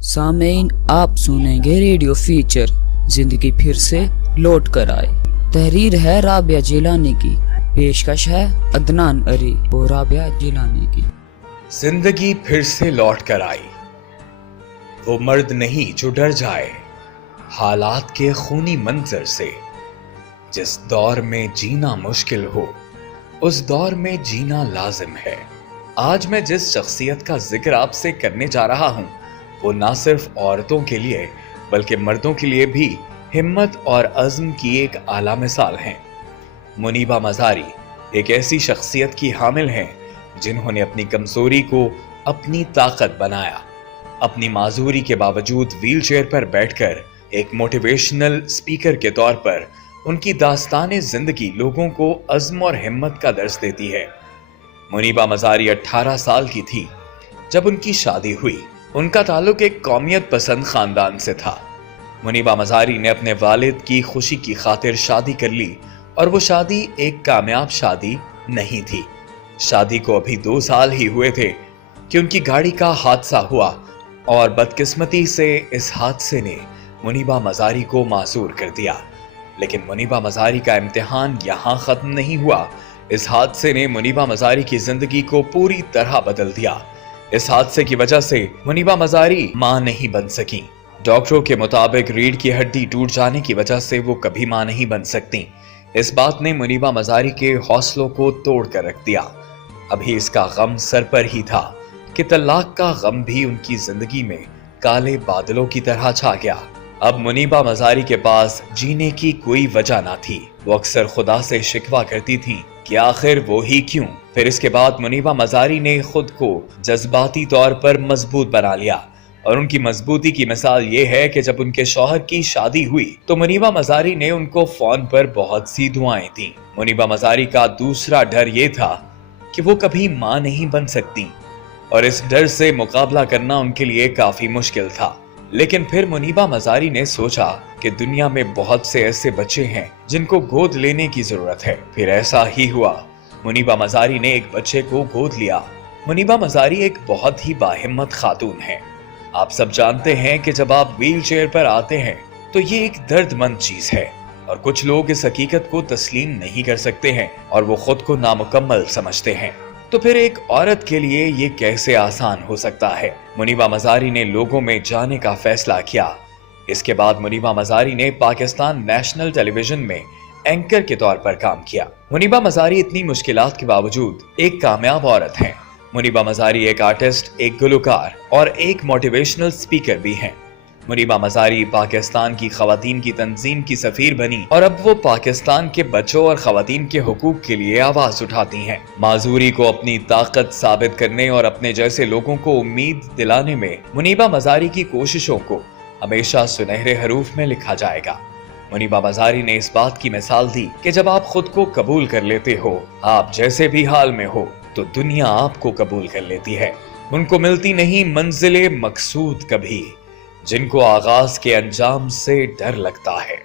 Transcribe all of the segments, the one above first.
سامعین، آپ سنیں گے ریڈیو فیچر زندگی پھر سے لوٹ کر آئے۔ تحریر ہے رابعہ جیلانی کی، پیشکش ہے عدنان عری اور رابعہ جیلانی کی۔ زندگی پھر سے لوٹ کر آئی، وہ مرد نہیں جو ڈر جائے حالات کے خونی منظر سے۔ جس دور میں جینا مشکل ہو اس دور میں جینا لازم ہے۔ آج میں جس شخصیت کا ذکر آپ سے کرنے جا رہا ہوں وہ نہ صرف عورتوں کے لیے بلکہ مردوں کے لیے بھی ہمت اور عزم کی ایک اعلیٰ مثال ہیں۔ منیبہ مزاری ایک ایسی شخصیت کی حامل ہیں جنہوں نے اپنی کمزوری کو اپنی طاقت بنایا۔ اپنی معذوری کے باوجود ویل چیئر پر بیٹھ کر ایک موٹیویشنل اسپیکر کے طور پر ان کی داستان زندگی لوگوں کو عزم اور ہمت کا درس دیتی ہے۔ منیبہ مزاری 18 سال کی تھی جب ان کی شادی ہوئی۔ ان کا تعلق ایک قومیت پسند خاندان سے تھا۔ منیبہ مزاری نے اپنے والد کی خوشی کی خاطر شادی کر لی اور وہ شادی ایک کامیاب شادی نہیں تھی۔ شادی کو ابھی 2 سال ہی ہوئے تھے کہ ان کی گاڑی کا حادثہ ہوا اور بدقسمتی سے اس حادثے نے منیبہ مزاری کو معذور کر دیا۔ لیکن منیبہ مزاری کا امتحان یہاں ختم نہیں ہوا۔ اس حادثے نے منیبہ مزاری کی زندگی کو پوری طرح بدل دیا۔ اس حادثے کی وجہ سے منیبہ مزاری ماں نہیں بن سکیں۔ ڈاکٹروں کے مطابق ریڑھ کی ہڈی ٹوٹ جانے کی وجہ سے وہ کبھی ماں نہیں بن سکتی۔ اس بات نے منیبہ مزاری کے حوصلوں کو توڑ کر رکھ دیا۔ ابھی اس کا غم سر پر ہی تھا کہ طلاق کا غم بھی ان کی زندگی میں کالے بادلوں کی طرح چھا گیا۔ اب منیبہ مزاری کے پاس جینے کی کوئی وجہ نہ تھی۔ وہ اکثر خدا سے شکوہ کرتی تھی کہ آخر وہ ہی کیوں۔ پھر اس کے بعد منیبہ مزاری نے خود کو جذباتی طور پر مضبوط بنا لیا، اور ان کی مضبوطی کی مثال یہ ہے کہ جب ان کے شوہر کی شادی ہوئی تو منیبہ مزاری نے ان کو فون پر بہت سی دعائیں دیں۔ منیبہ مزاری کا دوسرا ڈر یہ تھا کہ وہ کبھی ماں نہیں بن سکتی، اور اس ڈر سے مقابلہ کرنا ان کے لیے کافی مشکل تھا۔ لیکن پھر منیبہ مزاری نے سوچا کہ دنیا میں بہت سے ایسے بچے ہیں جن کو گود لینے کی ضرورت ہے۔ پھر ایسا ہی ہوا، منیبہ مزاری نے ایک بچے کو گود لیا۔ منیبہ مزاری ایک بہت ہی باہمت خاتون ہے۔ آپ سب جانتے ہیں کہ جب آپ ویل چیئر پر آتے ہیں تو یہ ایک درد مند چیز ہے، اور کچھ لوگ اس حقیقت کو تسلیم نہیں کر سکتے ہیں اور وہ خود کو نامکمل سمجھتے ہیں۔ تو پھر ایک عورت کے لیے یہ کیسے آسان ہو سکتا ہے؟ منیبہ مزاری نے لوگوں میں جانے کا فیصلہ کیا۔ اس کے بعد منیبہ مزاری نے پاکستان نیشنل ٹیلی ویژن میں اینکر کے طور پر کام کیا۔ منیبہ مزاری اتنی مشکلات کے باوجود ایک کامیاب عورت ہیں۔ منیبہ مزاری ایک آرٹسٹ، ایک گلوکار اور ایک موٹیویشنل اسپیکر بھی ہیں۔ منیبہ مزاری پاکستان کی خواتین کی تنظیم کی سفیر بنی اور اب وہ پاکستان کے بچوں اور خواتین کے حقوق کے لیے آواز اٹھاتی ہیں۔ معذوری کو اپنی طاقت ثابت کرنے اور اپنے جیسے لوگوں کو امید دلانے میں منیبہ مزاری کی کوششوں کو ہمیشہ سنہرے حروف میں لکھا جائے گا۔ منیبہ مزاری نے اس بات کی مثال دی کہ جب آپ خود کو قبول کر لیتے ہو، آپ جیسے بھی حال میں ہو، تو دنیا آپ کو قبول کر لیتی ہے۔ ان کو ملتی نہیں منزل مقصود کبھی، جن کو آغاز کے انجام سے ڈر لگتا ہے۔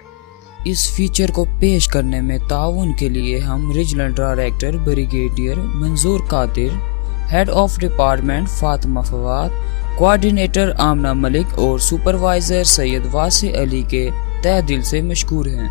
اس فیچر کو پیش کرنے میں تعاون کے لیے ہم regional director brigadier Manzoor Qadir, head of department Fatima Fawad, coordinator Amna Malik اور سپروائزر سید واسع علی کے تہہ دل سے مشکور ہیں۔